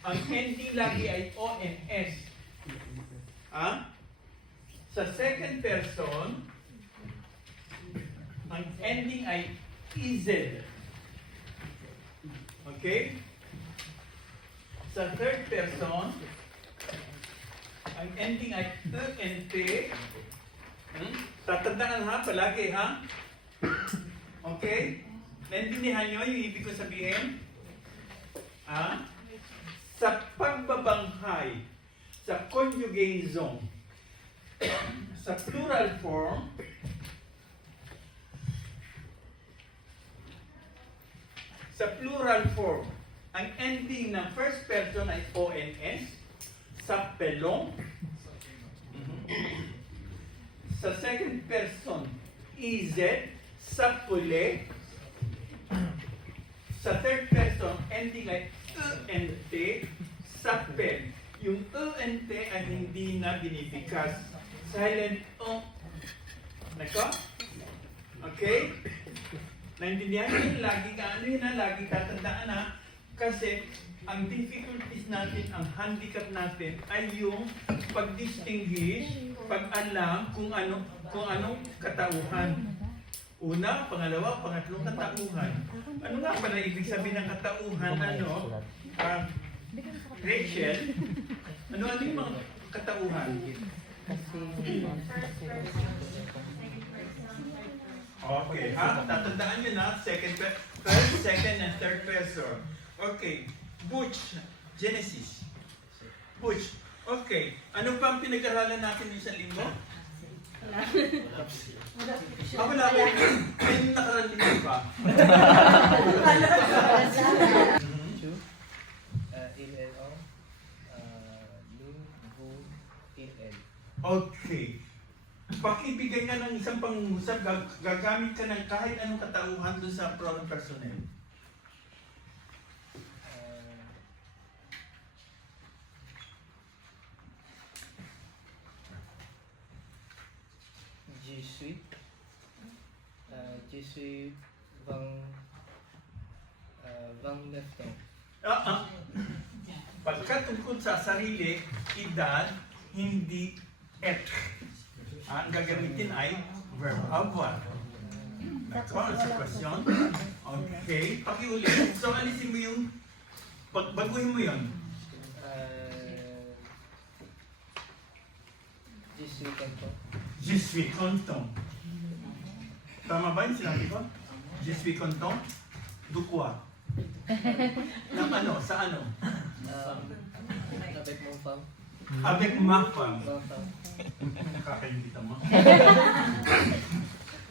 ang ending lagi ay ONS. Sa second person, ang ending ay EZ. Okay? Sa third person, ang ending ay ENT. Tatandaan ha, palagi ha? Okay? Naintindihan nyo yung ibig ko sabihin? Sa pagbabanghay, sa conjugasm, sa plural form, ang ending ng first person ay ONS, sa pelong, sa second person, EZ, sa pule, sa third person, ending ay ENT, sa pen. Yung ENT ay hindi na binibigkas. Silent O. Nako? Okay? Naintindihan yun? Lagi tatandaan na. Kasi, ang difficulties natin, ang handicap natin, ay yung pag-distinguish, pag-alam kung anong katauhan. Una, pangalawa, pangatlong katauhan. Ano nga pala ibig sabihin ng katauhan? Rachel, ano yung mga katauhan? Okay, tatandaan nyo na, first, second, and third person. Okay, Butch, Genesis. Butch, okay. Ano pa ang pinag-aralan natin yung sa linggo? Wala ba? Ayun nakarating ba? Okay. Pakibigay nga ng isang pangusap, gagamit ka ng kahit anong katauhan doon sa pronoun personnel. Je suis vang lefton. Pagka tungkol sa sarili, edad, hindi et. Ang gagamitin ay verb avoir. Nako, sa question. Okay, pakiulit. So, alisin mo yung, baguhin mo yun. Je suis content. Je suis content. Tama ba yung sinabi ko? Je suis content? De quoi? Ng ano? Sa ano? Avec mon femme. Avec ma femme. Mon femme. Nakakainita mo.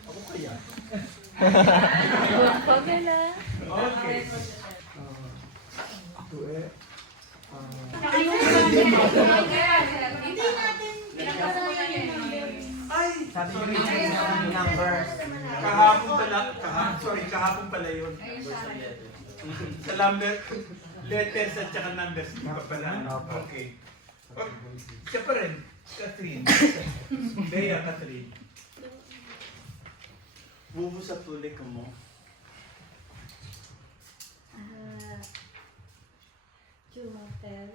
Ako kaya? Okay. Ay, sorry. Numbers. Kahapon pala yun. Sa letters at saka numbers, di ba pala? Okay. Siya pa rin, Catherine. Bea Catherine. Bubo sa tulik mo. Jumapel.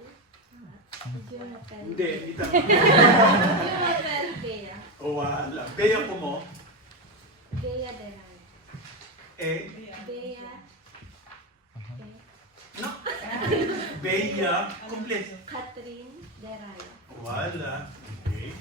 Hindi tama. Jumapel Bea. O wala. Bea ko mo. Bea Deray. Bea. No. Bea, complete. Catherine Deray. Wala. Okay.